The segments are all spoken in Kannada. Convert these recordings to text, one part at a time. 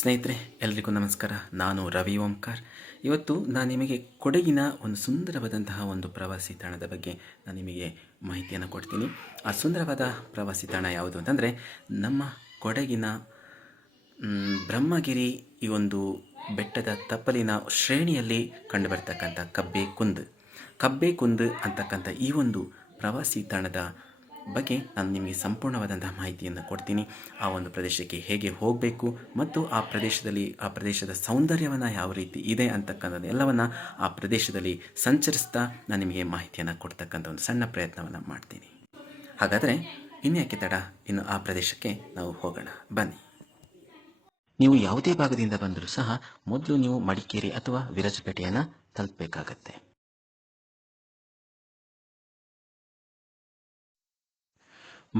ಸ್ನೇಹಿತರೆ, ಎಲ್ರಿಗೂ ನಮಸ್ಕಾರ. ನಾನು ರವಿ ಓಂಕಾರ್. ಇವತ್ತು ನಾನು ನಿಮಗೆ ಕೊಡಗಿನ ಒಂದು ಸುಂದರವಾದಂತಹ ಒಂದು ಪ್ರವಾಸಿ ತಾಣದ ಬಗ್ಗೆ ನಾನು ನಿಮಗೆ ಮಾಹಿತಿಯನ್ನು ಕೊಡ್ತೀನಿ. ಆ ಸುಂದರವಾದ ಪ್ರವಾಸಿ ತಾಣ ಯಾವುದು ಅಂತಂದರೆ ನಮ್ಮ ಕೊಡಗಿನ ಬ್ರಹ್ಮಗಿರಿ ಈ ಒಂದು ಬೆಟ್ಟದ ತಪ್ಪಲಿನ ಶ್ರೇಣಿಯಲ್ಲಿ ಕಂಡುಬರ್ತಕ್ಕಂಥ ಕಬ್ಬೆಕುಂದ್ ಅಂತಕ್ಕಂಥ ಈ ಒಂದು ಪ್ರವಾಸಿ ತಾಣದ ಬಗ್ಗೆ ನಾನು ನಿಮಗೆ ಸಂಪೂರ್ಣವಾದಂತಹ ಮಾಹಿತಿಯನ್ನು ಕೊಡ್ತೀನಿ. ಆ ಒಂದು ಪ್ರದೇಶಕ್ಕೆ ಹೇಗೆ ಹೋಗಬೇಕು ಮತ್ತು ಆ ಪ್ರದೇಶದ ಸೌಂದರ್ಯವನ್ನು ಯಾವ ರೀತಿ ಇದೆ ಅಂತಕ್ಕಂಥದ್ದು ಎಲ್ಲವನ್ನು ಆ ಪ್ರದೇಶದಲ್ಲಿ ಸಂಚರಿಸ್ತಾ ನಾನು ನಿಮಗೆ ಮಾಹಿತಿಯನ್ನು ಕೊಡ್ತಕ್ಕಂಥ ಒಂದು ಸಣ್ಣ ಪ್ರಯತ್ನವನ್ನು ಮಾಡ್ತೀನಿ. ಹಾಗಾದರೆ ಇನ್ಯಾಕೆ ತಡ, ಇನ್ನು ಆ ಪ್ರದೇಶಕ್ಕೆ ನಾವು ಹೋಗೋಣ ಬನ್ನಿ. ನೀವು ಯಾವುದೇ ಭಾಗದಿಂದ ಬಂದರೂ ಸಹ ಮೊದಲು ನೀವು ಮಡಿಕೇರಿ ಅಥವಾ ವಿರಾಜಪೇಟೆಯನ್ನು ತಲುಪಬೇಕಾಗತ್ತೆ.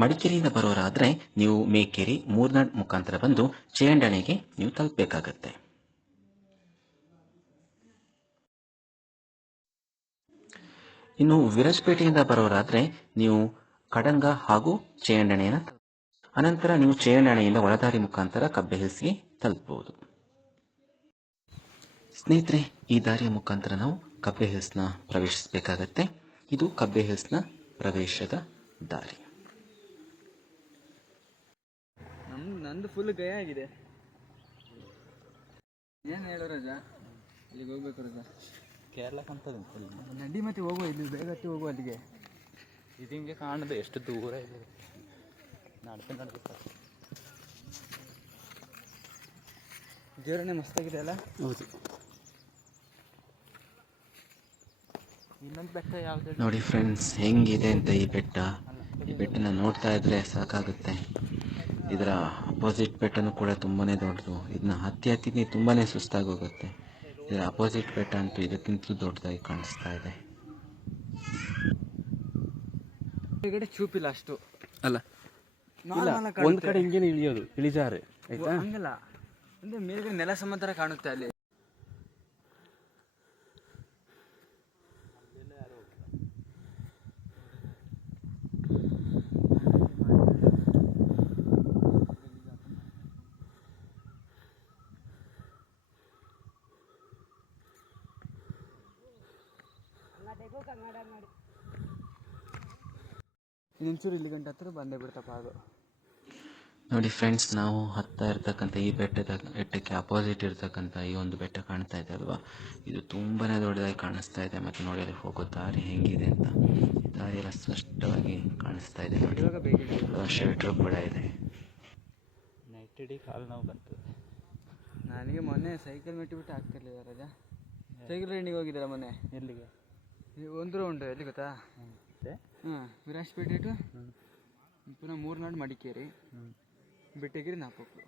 ಮಡಿಕೇರಿಯಿಂದ ಬರೋರಾದರೆ ನೀವು ಮೇಕೇರಿ, ಮೂರ್ನಾಡ್ ಮುಖಾಂತರ ಬಂದು ಚೇಂಡಣೆಗೆ ನೀವು ತಲುಪಬೇಕಾಗತ್ತೆ. ಇನ್ನು ವಿರಾಜಪೇಟೆಯಿಂದ ಬರೋರಾದರೆ ನೀವು ಕಡಂಗ ಹಾಗೂ ಚೇಂಡಣೆಯನ್ನು ಅನಂತರ ನೀವು ಚೇಂಡಣೆಯಿಂದ ಒಳದಾರಿ ಮುಖಾಂತರ ಕಬ್ಬೆ ಹಿಲ್ಸ್ಗೆ ತಲುಪಬಹುದು. ಸ್ನೇಹಿತರೆ, ಈ ದಾರಿಯ ಮುಖಾಂತರ ನಾವು ಕಬ್ಬೆ ಹಿಲ್ಸ್ನ ಪ್ರವೇಶಿಸಬೇಕಾಗತ್ತೆ. ಇದು ಕಬ್ಬೆ ಹಿಲ್ಸ್ನ ಪ್ರವೇಶದ ದಾರಿ. ನಂದು ಫುಲ್ ಗಯ ಆಗಿದೆ. ಏನು ಹೇಳೋ ರಜಾ, ಇಲ್ಲಿಗೆ ಹೋಗ್ಬೇಕು ರಜಾ. ಕೇರಳಕ್ಕಂತದ್ದು ನಡಿ ಮತ್ತೆ ಹೋಗುವ, ಇಲ್ಲಿ ಬೇಗ ಹೋಗುವ ಅಲ್ಲಿಗೆ. ಇದು ಹಿಂಗೆ ಕಾಣದು, ಎಷ್ಟು ದೂರ ಇದೆ. ನಡೆದು ಜೋರನೆ ಮಸ್ತಾಗಿದೆ ಅಲ್ಲ. ಹೌದು. ಇನ್ನೊಂದು ಬೆಟ್ಟ ಯಾವುದು ನೋಡಿ ಫ್ರೆಂಡ್ಸ್, ಹೆಂಗಿದೆ ಅಂತ ಈ ಬೆಟ್ಟನ ನೋಡ್ತಾ ಇದ್ರೆ ಸಾಕಾಗುತ್ತೆ. ಇದರ ಅಪೋಸಿಟ್ ಬೆಟ್ಟನೂ ಕೂಡ ತುಂಬಾ ದೊಡ್ಡದು. ಇದನ್ನ ಹತ್ತಿ ತುಂಬಾ ಸುಸ್ತಾಗೋಗುತ್ತೆ. ಇದರ ಅಪೋಸಿಟ್ ಬೆಟ್ಟ ಅಂತೂ ಇದಕ್ಕಿಂತಲೂ ದೊಡ್ಡದಾಗಿ ಕಾಣಿಸ್ತಾ ಇದೆ. ಮೇಲ್ಗಡೆ ಚೂಪಿಲ್ಲ ಅಷ್ಟು ಅಲ್ಲ, ಒಂದು ಕಡೆ ಹಿಂಗೇನು ಇಳಿಯೋದು, ಇಳಿಜಾರು ಆಯ್ತಾ? ಹಂಗಲ್ಲ ಅಂದ್ರೆ ಮೇಲ್ಗಡೆ ನೆಲ ಸಮುದ್ರ ಕಾಣುತ್ತೆ ಅಲ್ಲಿ. ಇನ್ನೊಂಚೂರು ಇಲ್ಲಿ ಗಂಟೆ ಹತ್ರ ಬಂದೇ ಬಿಡ್ತಪ್ಪ ಅದು. ನೋಡಿ ಫ್ರೆಂಡ್ಸ್, ನಾವು ಹತ್ತಾ ಇರ್ತಕ್ಕಂಥ ಈ ಬೆಟ್ಟಕ್ಕೆ ಅಪೋಸಿಟ್ ಇರ್ತಕ್ಕಂಥ ಈ ಒಂದು ಬೆಟ್ಟ ಕಾಣ್ತಾ ಇದೆ ಅಲ್ವಾ, ಇದು ತುಂಬಾ ದೊಡ್ಡದಾಗಿ ಕಾಣಿಸ್ತಾ ಇದೆ. ಮತ್ತು ನೋಡಿ ಅಲ್ಲಿ ಹೋಗೋ ದಾರಿ ಹೆಂಗಿದೆ ಅಂತ, ದಾರಿ ಎಲ್ಲ ಸ್ಪಷ್ಟವಾಗಿ ಕಾಣಿಸ್ತಾ ಇದೆ. ನೋಡಿ, ಶೆಲ್ಟರ್ ಕೂಡ ಇದೆ. ನೈಟ್ ಇಡೀ ಕಾಲು ನೋವು ಬಂತು ನನಗೆ. ಮೊನ್ನೆ ಸೈಕಲ್ ಮೆಟ್ಟಿಬಿಟ್ಟು ಆಗ್ತಿರ್ಲಿಲ್ಲ ರಜಾ. ಸೈಕಲ್ ರೈಡಿಂಗ್ ಹೋಗಿದ್ದೀರ ಮೊನ್ನೆ? ಎಲ್ಲಿಗೆ? ಒಂದು ರೌಂಡ್ ಎಲ್ಲಿ ಗೊತ್ತಾ? ವಿರಾಜಪೇಟೆ ಟು ಪುನಃ ಮೂರ್ನಾಡು, ಮಡಿಕೇರಿ, ಬೆಟ್ಟಗಿರಿ, ನಾಪಕ್ಕು.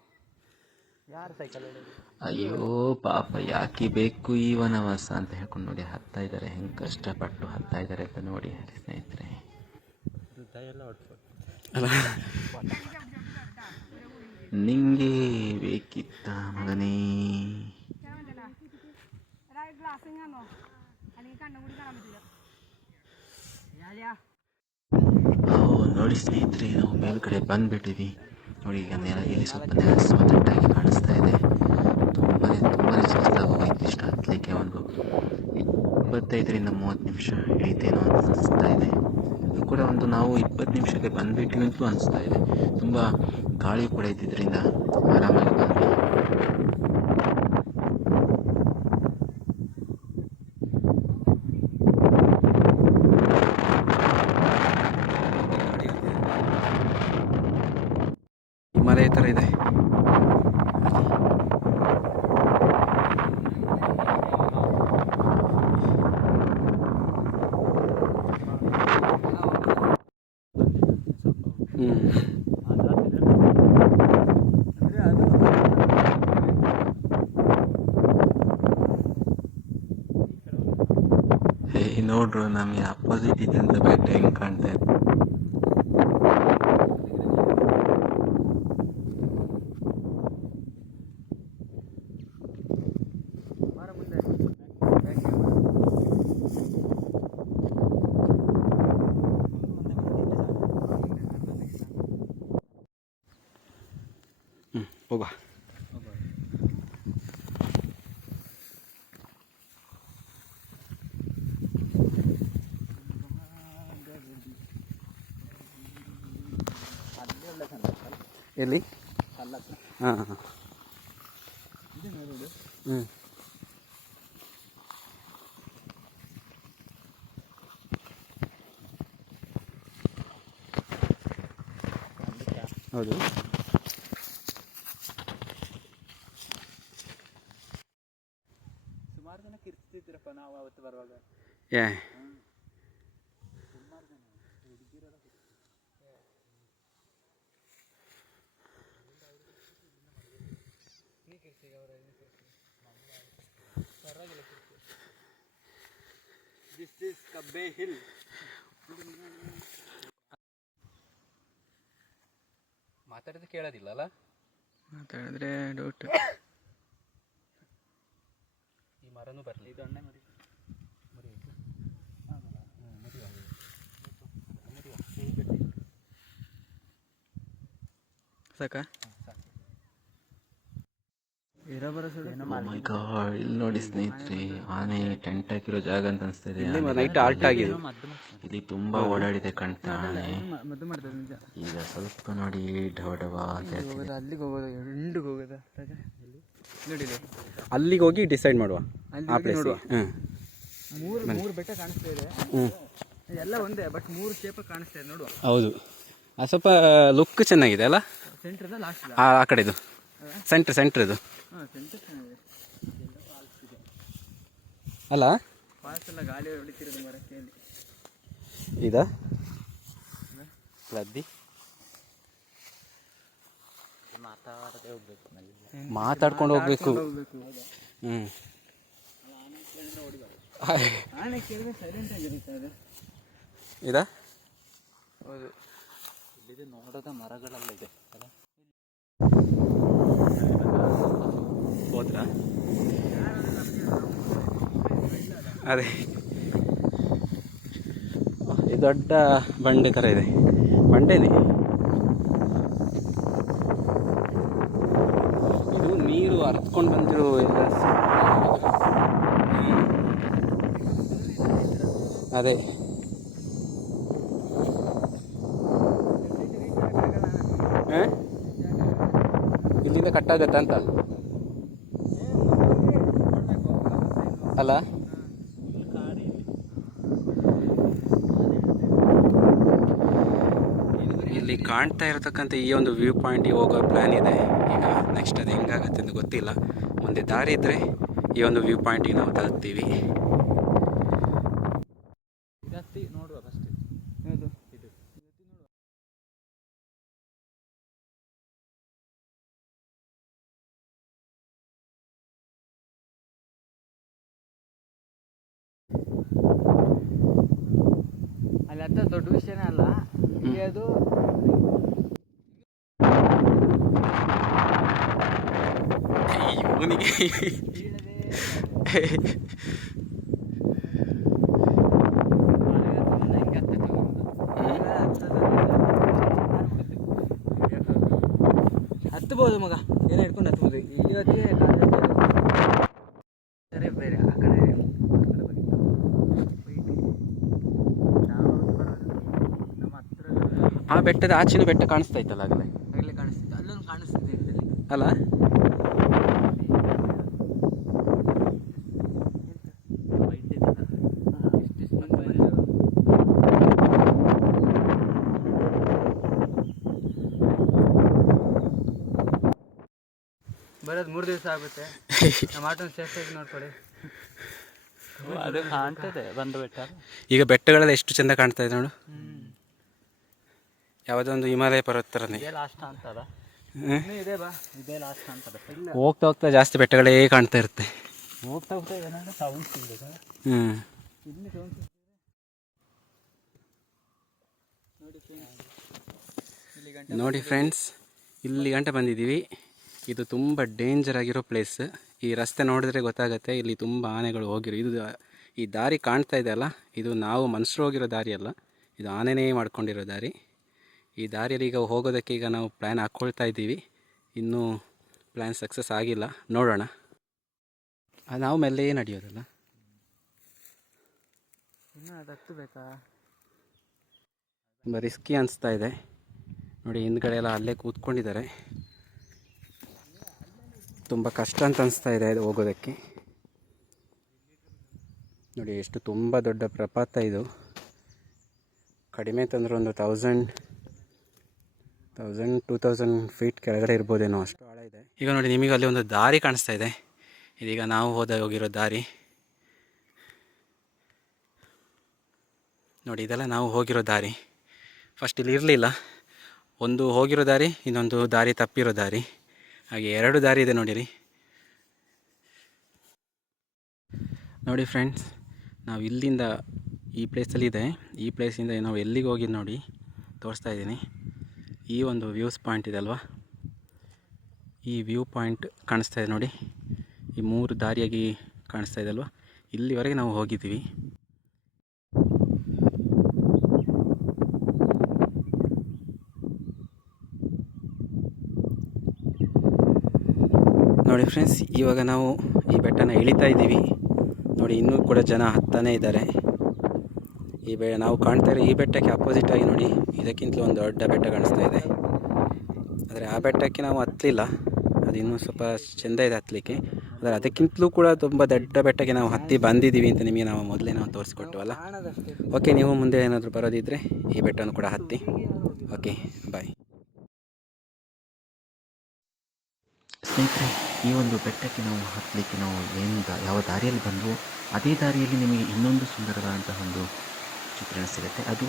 ಯಾರು ಸೈಕಲ್ ಹೊಡೆಯೋದು? ಅಯ್ಯೋ ಪಾಪ, ಯಾಕೆ ಬೇಕು ಈ ವನವಾಸ ಅಂತ ಹೇಳ್ಕೊಂಡು ನೋಡಿ ಹತ್ತಾ ಇದ್ದಾರೆ. ಹೆಂಗೆ ಕಷ್ಟಪಟ್ಟು ಹತ್ತಾ ಇದ್ದಾರೆ ಅಂತ ನೋಡಿ ಸ್ನೇಹಿತರೆ. ಎಲ್ಲ ಹೊಡ್ಬೋದು ಅಲ್ಲ, ನಿಂಗೆ ಬೇಕಿತ್ತ ಮಗನೇ? ನೋಡಿ ಸ್ನೇಹಿತರೆ, ನಾವು ಮೇಲ್ಗಡೆ ಬಂದ್ಬಿಟ್ಟಿದ್ವಿ. ನೋಡಿ, ಈಗ ಇಲ್ಲಿ ಸ್ವಲ್ಪ ನೆಲ ಸಮತಟ್ಟಾಗಿ ಕಾಣಿಸ್ತಾ ಇದೆ. ತುಂಬಾ ಸುಸ್ತಾಗೋಗೈತೆ. ಇಷ್ಟು ಹತ್ತಲಿಕ್ಕೆ ಒಂದು 25-30 ನಿಮಿಷ ಹಿಡಿತೇನೋ ಅಂತ ಅನಿಸ್ತಾ ಇದೆ. ಇದು ಕೂಡ ನಾವು 20 ನಿಮಿಷಕ್ಕೆ ಬಂದ್ಬಿಟ್ಟಿವಿ ಅಂತಲೂ ಅನಿಸ್ತಾ ಇದೆ. ತುಂಬ ಗಾಳಿ ಕೂಡ ಇದ್ದಿದ್ದರಿಂದ ಆರಾಮಾಗಿ ಬಂದ್ವಿ. ಹಿಮಾಲಯ ಥರ ಇದೆ. ನೋಡ್ರು, ನಮಗೆ ಅಪೋಸಿಟ್ ಇದ್ದಂಥ ಬೆಟ್ಟ ಹೆಂಗೆ ಕಾಣ್ತಾ ಇದೆ. ಹೋಗುವ. ಎಲ್ಲಿ? ಕಲ್ಲತ್ರ ಹಾಂ ಹಾಂ ಹ್ಞೂ ಹೌದು. ಸುಮಾರು ಜನ ಕಿರ್ಚ್ತಿದ್ರಪ್ಪ ನಾವು ಅವತ್ತು ಬರುವಾಗ. ಏ ಸುಮಾರು ಜನ ಹುಡುಗಿರೆಲ್ಲ ದಿಸ್ ಇಸ್ ಕಬ್ಬೆ ಹಿಲ್. ಮಾತಾಡಿದ್ರೆ ಕೇಳೋದಿಲ್ಲ ಅಲ್ಲ? ಮಾತಾಡಿದ್ರೆ ಡೌಟ್. ಈ ಮರನೂ ಬರಲಿ. ಇದು ಎಣ್ಣೆ ಮರಿ ಸಾಕ ಇರೋ ಬರೋಸು ಇಲ್ಲಿ ನೋಡಿ ಸ್ನೇಹಿತರೆ, ಆನೆ ಟೆಂಟ್ ಹಾಕಿರೋ ಜಾಗ ಅಂತ ಅನಿಸ್ತಾ ಇದೆ. ನೈಟ್ ಆಲ್ಟ್ ಆಗಿದೆ. ಇಲ್ಲಿ ತುಂಬಾ ಓಡಾಡಿದೆ ಕಾಣ್ತಾ ಆನೆ. ಮದ್ದು ಮಾಡ್ತಾರೆ ನಿಜ. ಈಗ ಸ್ವಲ್ಪ ನೋಡಿ ಡವ ಡವ ಅಂತ ಹೇಳ್ತಿದೆ. ಅಲ್ಲಿಗೆ ಹೋಗೋದು, ಎಂಡಿಗೆ ಹೋಗೋದ ನೋಡಿದೆ. ಅಲ್ಲಿಗೆ ಹೋಗಿ ಡಿಸೈಡ್ ಮಾಡುವ ಆ ಪ್ಲೇಸ್. ನೋಡುವ. ಹ್ಞೂ ಮೂರು ಬೆಟ್ಟ ಕಾಣಿಸ್ತಾ ಇದೆ. ಹ್ಞೂ ಎಲ್ಲ ಒಂದೇ, ಬಟ್ 3 ಶೇಪ್ ಕಾಣಿಸ್ತಾ ಇದೆ. ನೋಡುವ. ಹೌದು, ಅದು ಸ್ವಲ್ಪ ಲುಕ್ ಚೆನ್ನಾಗಿದೆ ಅಲ್ಲ? ಸೆಂಟ್ರದ ಲಾಸ್ಟ್ ಆ ಕಡೆದು ಸೆಂಟ್ರ್ ಇದು ಹಾಂ, ಸೆಂಟರ್ ಚೆನ್ನಾಗಿದೆ ಅಲ್ಲ? ಫಾಲ್ಸ್ ಎಲ್ಲ ಗಾಳಿ ಹೊಡಿತಿರೋದು ಮರಕ್ಕೆ. ಇದಾ ಲದ್ದಿ ಮಾತಾಡದೆ ಹೋಗ್ಬೇಕು. ಮಾತಾಡ್ಕೊಂಡು ಹೋಗ್ಬೇಕು. ಹ್ಞೂ ಆನೆ ಕೇಳಿದ್ರೆ ಸೈಲೆಂಟ್ ಆಗಿರುತ್ತೆ. ಇದಾ? ಹೌದು. ಇಲ್ಲಿದೆ ನೋಡೋದ ಮರಗಳೆಲ್ಲ ಇದೆ ಅಲ್ಲ? ಹೋದ್ರಾ? ಅದೇ ಇದು ದೊಡ್ಡ ಬಂಡೆ ಥರ ಇದೆ. ಬಂಡೆನೇ ಇದು. ನೀರು ಹರ್ತ್ಕೊಂಡು ಬಂದಿರೋ ಎಲ್ಲ. ಅದೇ ಇಲ್ಲಿಂದ ಕಟ್ಟಾಗತ್ತ ಅಂತ ಅಲ್ಲ? ಇಲ್ಲಿ ಕಾಣ್ತಾ ಇರತಕ್ಕಂಥ ಈ ಒಂದು ವ್ಯೂ ಪಾಯಿಂಟಿಗೆ ಹೋಗೋ ಪ್ಲ್ಯಾನ್ ಇದೆ. ಈಗ ನೆಕ್ಸ್ಟ್ ಅದು ಹೆಂಗಾಗತ್ತೆ ಅಂತ ಗೊತ್ತಿಲ್ಲ. ಮುಂದೆ ದಾರಿ ಇದ್ದರೆ ಈ ಒಂದು ವ್ಯೂ ಪಾಯಿಂಟಿಗೆ ನಾವು ತಲುಪ್ತೀವಿ. ನೋಡುವ ಫಸ್ಟ್. ಹೌದು. ಇದು ಅಲ್ಲಿ ಹತ್ತ ದೊಡ್ಡ ವಿಷಯನೇ ಅಲ್ಲ. ಇಲ್ಲಿ ಅದು ಇವನಿಗೆ ಹತ್ಬೋದು ಮಗ, ಏನೋ ಹಿಡ್ಕೊಂಡು ಹತ್ಬೋದು. ಇವತ್ತಿಗೆ ಸರಿ ಬೇರೆ ಆ ಕಡೆ ನಮ್ಮ ಹತ್ರ ಆ ಬೆಟ್ಟದ ಆಚೆನೂ ಬೆಟ್ಟ ಕಾಣಿಸ್ತಾ ಇತ್ತಲ್ಲ ಆಗಲೇ? ಆಗಲೇ ಕಾಣಿಸ್ತಿತ್ತು, ಅಲ್ಲೊಂದು ಕಾಣಿಸ್ತಿದೆ ಅಲ್ಲ? ಬರೋದು 3 ದಿವಸ ಆಗುತ್ತೆ. ನಮ್ಮ ಆಟೋನ ಸೇಫಾಗಿ ನೋಡ್ಕೊಳ್ಳಿ. ಅದು ಕಾಣ್ತದೆ ಬಂದು ಬೆಟ್ಟ. ಈಗ ಬೆಟ್ಟಗಳೆಲ್ಲ ಎಷ್ಟು ಚೆಂದ ಕಾಣ್ತಾ ಇದೆ ನೋಡು. ಯಾವುದೋ ಒಂದು ಹಿಮಾಲಯ ಪರ್ವತ ಥರನೇ. ಇದೇ ಲಾಸ್ಟ್ ಅಂತದ. ಇದೆ ಬಾ, ಇದೇ ಲಾಸ್ಟ್ ಅಂತದ. ಹೋಗ್ತಾ ಹೋಗ್ತಾ ಜಾಸ್ತಿ ಬೆಟ್ಟಗಳೇ ಕಾಣ್ತಾ ಇರುತ್ತೆ. ಹೋಗ್ತಾ ಹೋಗ್ತಾ ಏನಾದ್ರು ಸೌಂಡ್ ಸಿಗ್ಬೇಕು. ಇಲ್ಲಿ ಸೌಂಡ್ ನೋಡಿ ಫ್ರೆಂಡ್ಸ್, ಇಲ್ಲಿ ಗಂಟೆ ಬಂದಿದ್ದೀವಿ. ಇದು ತುಂಬ ಡೇಂಜರ್ ಆಗಿರೋ ಪ್ಲೇಸ್. ಈ ರಸ್ತೆ ನೋಡಿದ್ರೆ ಗೊತ್ತಾಗುತ್ತೆ ಇಲ್ಲಿ ತುಂಬ ಆನೆಗಳು ಹೋಗಿರೋ. ಇದು ಈ ದಾರಿ ಕಾಣ್ತಾ ಇದೆ ಅಲ್ಲ, ಇದು ನಾವು ಮನುಷ್ಯರು ಹೋಗಿರೋ ದಾರಿ ಅಲ್ಲ, ಇದು ಆನೆನೇ ಮಾಡ್ಕೊಂಡಿರೋ ದಾರಿ. ಈ ದಾರಿಯಲ್ಲಿ ಈಗ ಹೋಗೋದಕ್ಕೆ ಈಗ ನಾವು ಪ್ಲ್ಯಾನ್ ಹಾಕ್ಕೊಳ್ತಾ ಇದ್ದೀವಿ. ಇನ್ನೂ ಪ್ಲ್ಯಾನ್ ಸಕ್ಸಸ್ ಆಗಿಲ್ಲ, ನೋಡೋಣ. ನಾವು ಮೆಲ್ಲೇ ನಡೆಯೋದಲ್ಲ. ಇನ್ನೂ ಅದು ಹತ್ತಬೇಕಾ? ತುಂಬ ರಿಸ್ಕಿ ಅನಿಸ್ತಾ ಇದೆ. ನೋಡಿ ಹಿಂದ್ಗಡೆ ಎಲ್ಲ ಅಲ್ಲೇ ಕೂತ್ಕೊಂಡಿದ್ದಾರೆ. ತುಂಬ ಕಷ್ಟ ಅಂತ ಅನಿಸ್ತಾ ಇದೆ ಇದು ಹೋಗೋದಕ್ಕೆ. ನೋಡಿ ಎಷ್ಟು ತುಂಬ ದೊಡ್ಡ ಪ್ರಪಾತ ಇದು. ಕಡಿಮೆ ತಂದರೆ ಒಂದು 1000-2000 ಫೀಟ್ ಕೆಳಗಡೆ ಇರ್ಬೋದೇನೋ, ಅಷ್ಟು ಆಳ ಇದೆ. ಈಗ ನೋಡಿ ನಿಮಗೆ ಅಲ್ಲಿ ಒಂದು ದಾರಿ ಕಾಣಿಸ್ತಾ ಇದೆ. ಇದೀಗ ನಾವು ಹೋಗಿರೋ ದಾರಿ ನೋಡಿ. ಇದೆಲ್ಲ ನಾವು ಹೋಗಿರೋ ದಾರಿ. ಫಸ್ಟ್ ಇಲ್ಲಿ ಇರಲಿಲ್ಲ. ಒಂದು ಹೋಗಿರೋ ದಾರಿ, ಇನ್ನೊಂದು ದಾರಿ ತಪ್ಪಿರೋ ದಾರಿ, ಹಾಗೆ 2 ದಾರಿ ಇದೆ ನೋಡಿರಿ. ನೋಡಿ ಫ್ರೆಂಡ್ಸ್, ನಾವು ಇಲ್ಲಿಂದ ಈ ಪ್ಲೇಸಲ್ಲಿ ಇದೆ. ಈ ಪ್ಲೇಸಿಂದ ನಾವು ಎಲ್ಲಿಗೆ ಹೋಗಿದ್ದು ನೋಡಿ ತೋರಿಸ್ತಾ ಇದ್ದೀನಿ. ಈ ಒಂದು ವ್ಯೂಸ್ ಪಾಯಿಂಟ್ ಇದೆ ಅಲ್ವಾ, ಈ ವ್ಯೂ ಪಾಯಿಂಟ್ ಕಾಣಿಸ್ತಾ ಇದೆ ನೋಡಿ. ಈ 3 ದಾರಿಯಾಗಿ ಕಾಣಿಸ್ತಾ ಇದೆ ಅಲ್ವಾ, ಇಲ್ಲಿವರೆಗೆ ನಾವು ಹೋಗಿದ್ದೀವಿ. ನೋಡಿ ಫ್ರೆಂಡ್ಸ್, ಇವಾಗ ನಾವು ಈ ಬೆಟ್ಟನ ಇಳಿತಾ ಇದ್ದೀವಿ. ನೋಡಿ ಇನ್ನೂ ಕೂಡ ಜನ ಹತ್ತಾನೇ ಇದ್ದಾರೆ. ನಾವು ಕಾಣ್ತಾ ಇರೋ ಈ ಬೆಟ್ಟಕ್ಕೆ ಅಪೋಸಿಟಾಗಿ ನೋಡಿ ಇದಕ್ಕಿಂತಲೂ ಒಂದು ದೊಡ್ಡ ಬೆಟ್ಟ ಕಾಣಿಸ್ತಾ ಇದೆ. ಆದರೆ ಆ ಬೆಟ್ಟಕ್ಕೆ ನಾವು ಹತ್ತಲಿಲ್ಲ, ಅದು ಇನ್ನೂ ಸ್ವಲ್ಪ ಚೆಂದ ಇದೆ ಹತ್ತಲಿಕ್ಕೆ. ಆದರೆ ಅದಕ್ಕಿಂತಲೂ ಕೂಡ ತುಂಬ ದೊಡ್ಡ ಬೆಟ್ಟಕ್ಕೆ ನಾವು ಹತ್ತಿ ಬಂದಿದ್ದೀವಿ ಅಂತ ನಿಮಗೆ ನಾವು ಮೊದಲೇ ನಾವು ತೋರಿಸ್ಕೊಟ್ಟವಲ್ಲ. ಓಕೆ, ನೀವು ಮುಂದೆ ಏನಾದರೂ ಬರೋದಿದ್ದರೆ ಈ ಬೆಟ್ಟವನ್ನು ಕೂಡ ಹತ್ತಿ. ಓಕೆ, ಬಾಯ್. ಸ್ನೇಹಿತರೆ, ಈ ಒಂದು ಬೆಟ್ಟಕ್ಕೆ ನಾವು ಹತ್ತಲಿಕ್ಕೆ ನಾವು ಯಾವ ದಾರಿಯಲ್ಲಿ ಬಂದವೋ ಅದೇ ದಾರಿಯಲ್ಲಿ ನಿಮಗೆ ಇನ್ನೊಂದು ಸುಂದರವಾದಂತಹ ಒಂದು ಚಿತ್ರಣ ಸಿಗುತ್ತೆ. ಅದು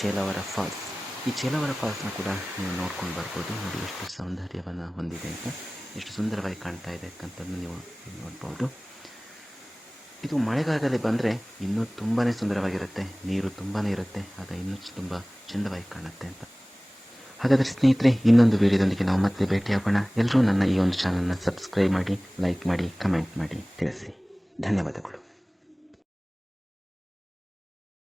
ಚೇಲಾವರ ಫಾಲ್ಸ್. ಈ ಚೇಲಾವರ ಫಾಲ್ಸ್ನ ಕೂಡ ನೀವು ನೋಡ್ಕೊಂಡು ಬರ್ಬೋದು. ನೋಡಿ ಎಷ್ಟು ಸೌಂದರ್ಯವನ್ನು ಹೊಂದಿದೆ ಅಂತ, ಎಷ್ಟು ಸುಂದರವಾಗಿ ಕಾಣ್ತಾ ಇದೆ ಅಂತಂದು ನೀವು ನೋಡ್ಬೋದು. ಇದು ಮಳೆಗಾಲದಲ್ಲಿ ಬಂದರೆ ಇನ್ನೂ ತುಂಬಾ ಸುಂದರವಾಗಿರುತ್ತೆ. ನೀರು ತುಂಬಾ ಇರುತ್ತೆ, ಆಗ ಇನ್ನೂ ತುಂಬ ಚೆಂದವಾಗಿ ಕಾಣುತ್ತೆ ಅಂತ. ಹಾಗಾದರೆ ಸ್ನೇಹಿತರೆ, ಇನ್ನೊಂದು ವಿಡಿಯೋದೊಂದಿಗೆ ನಾವು ಮತ್ತೆ ಭೇಟಿಯಾಗೋಣ. ಎಲ್ಲರೂ ನನ್ನ ಈ ಒಂದು ಚಾನಲ್ನ ಸಬ್ಸ್ಕ್ರೈಬ್ ಮಾಡಿ, ಲೈಕ್ ಮಾಡಿ, ಕಮೆಂಟ್ ಮಾಡಿ ತಿಳಿಸಿ. ಧನ್ಯವಾದಗಳು.